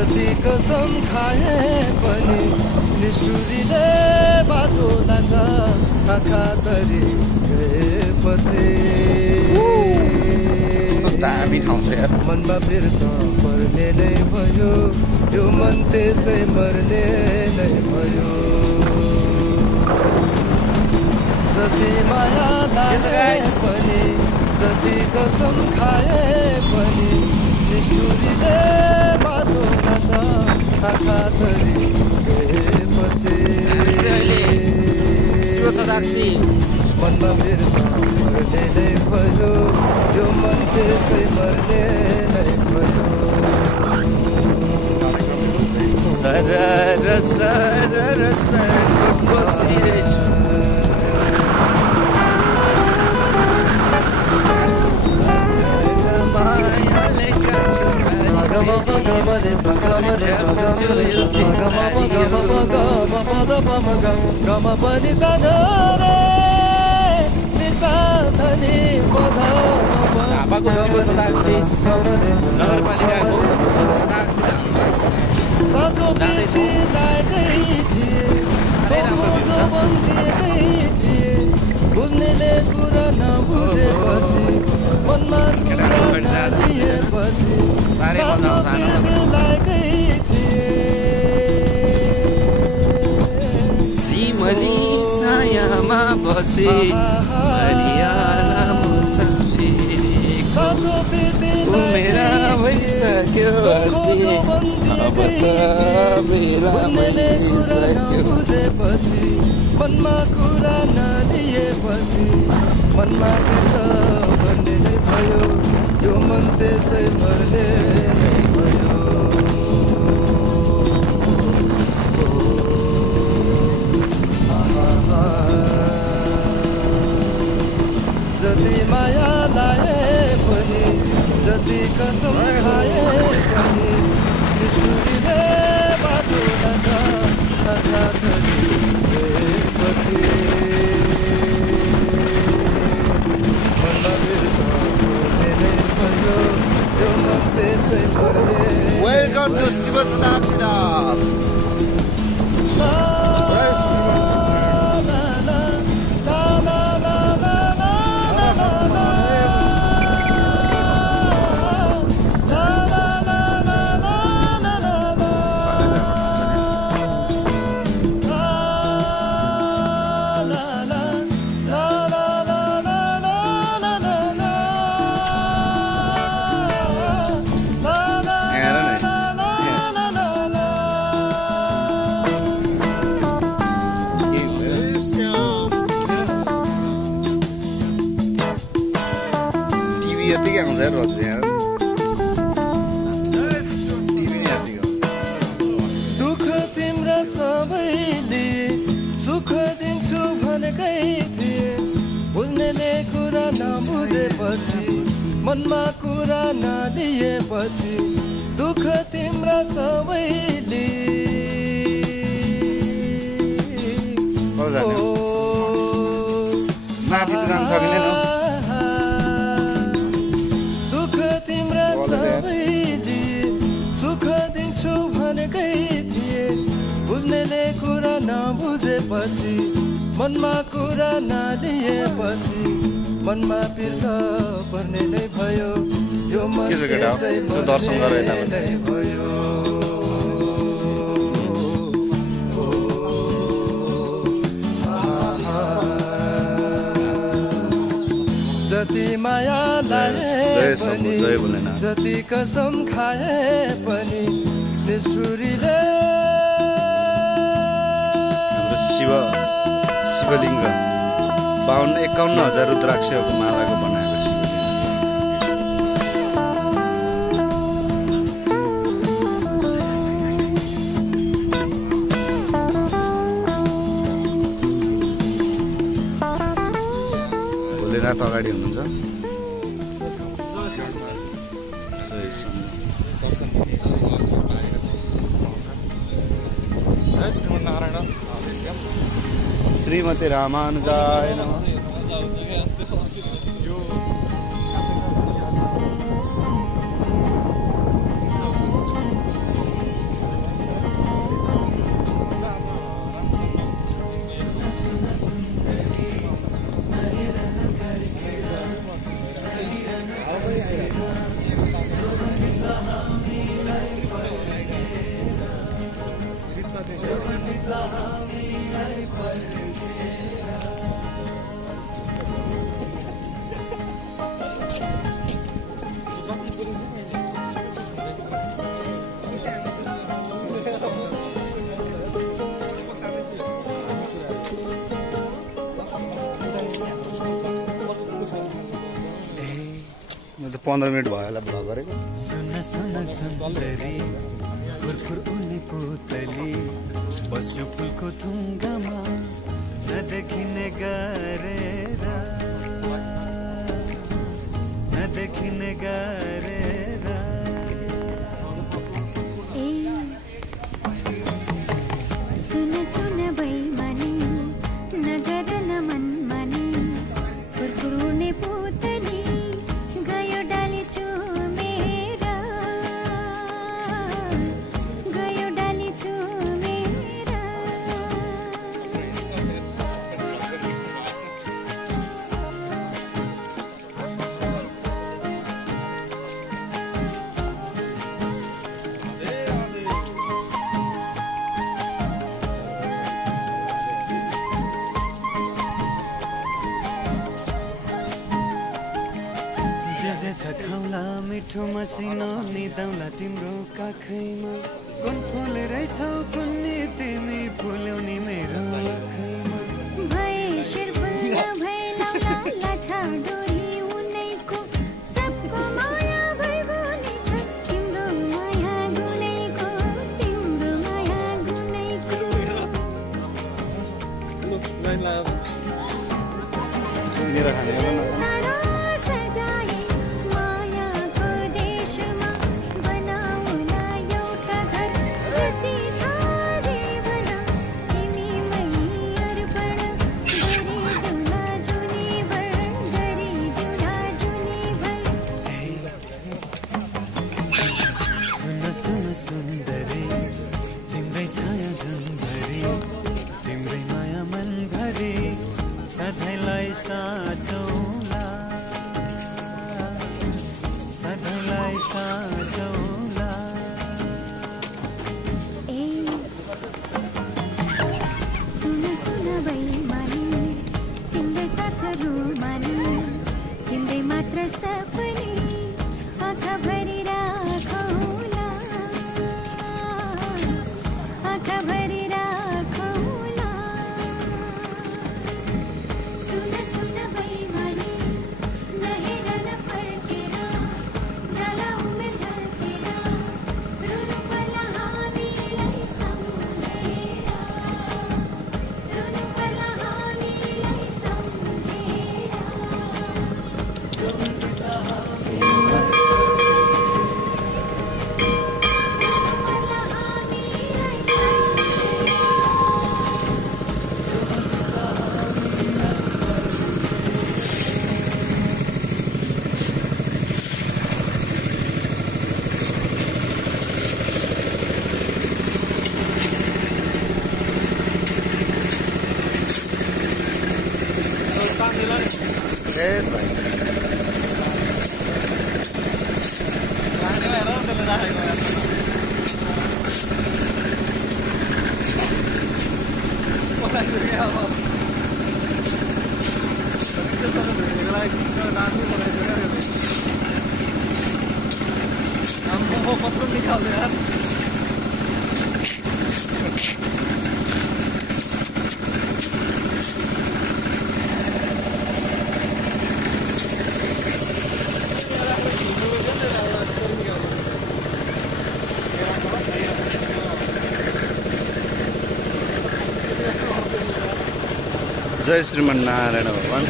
जति कसम खाए पनि निष्ठुरीले बाटो लान्छ आँखा तरी गएपछि दामी ठाउँ छ यार मनमा फिर्ता पर्ने नै भयो यो मन त्यसै मर्ने नै भयो जति माया लागे पनि जति कसम खाए पनि निष्ठुरीले बाटो लान्छ आँखा तरी गएपछि मनमा फिर्ता मर्ने नै भयो यो मन त्यसै मर्ने नै भयो सरर सरर सरर बसिरहेछु साँचो बिर्सी लागेकै थिए बुझ्नेले कुरा नबुझेपछि मनमा कुरा नलिएपछि साँचो बिर्सी लागेकै थिए सिमली छायामा बसे साँचो बिर्सी मेरा भइसक्यो अब त मेरा भइसक्यो बुझेपछि मनमा कुरा नलिएपछि मनमा बिर्ता भन्ने नै भयो यो मन त्यसै मर्ने नै भयो जति माया लाए पनि जति कसम खाए पनि निष्ठुरीले बाटो लान्छ आँखा तरी गएपछि मनमा फिर्ता पर्ने नै भयो यो मन त्यसै मर्ने वेलकम टु शिवसदा यतिकै आउँछ यार रज यहाँ टिभी यतिको दुःख तिम्रा सबैले सुख दिन्छु भनेकै थिए बुझ्नेले कुरा नबुझेपछि मनमा कुरा नलिएपछि दुःख तिम्रा सबैले माथि त जान सकिँदैन सुख दिन्छु भनेकै थिए बुझ्नेले कुरा नबुझेपछि मनमा कुरा नलिएपछि मनमा फिर्ता पर्ने नै भयो यो मन त्यसै मर्ने नै भयो जति माया लाए पनि जति कसम खाए पनि निष्ठुरीले शिवलिङ्ग 52,000 रुद्राक्षको मालाको बनाएको भोलेनाथ अगाडि हुनुहुन्छ श्रीमती रामानुजाय नमः। 15 मिनट भयो होला भ्लग गरेको। सुन सुन सुन्दरी फुरफुर उनी पुतली बस्यो फुलको थुङ्गामा नदेखिने गरेर नदेखिने गरेर सुन सुन बैमानी नगर न मनमानी फुरफुर उनी पुतली गयो डाली चुमेर गयो डाली चुमेर जे छ खाउला मिठो मसिनो निदाउला तिम्रो काखैमा कुन फुल रहेछौ कुन्नी तिमी फुल्याउनी मेरो आँखैमा भए शिरफुल नभए लाउला लाछा डोरी उनैको सबको माया भइगुनी छ तिम्रो माया गुनैको तिम्रो माया गुनैको मेरो खाने हो न। सुन्दरी तिम्रै छाया जुनभरि तिम्रै माया मनभरि सधैँलाई साँचौला सधैँलाई साँचौला सुन सुन बैमानी तिम्रै साथहरू मानी तिम्रै मात्र सपनी आँखा भरि राखौला आँखा भरि राखौला सुन सुन बैमानी नहेर नफर्केर जाला उमेर ढल्केर रुनु पर्ला हामीलाई सम्झेर रुनु पर्ला हामीलाई सम्झेर जय श्रीमन नारायण भगवान।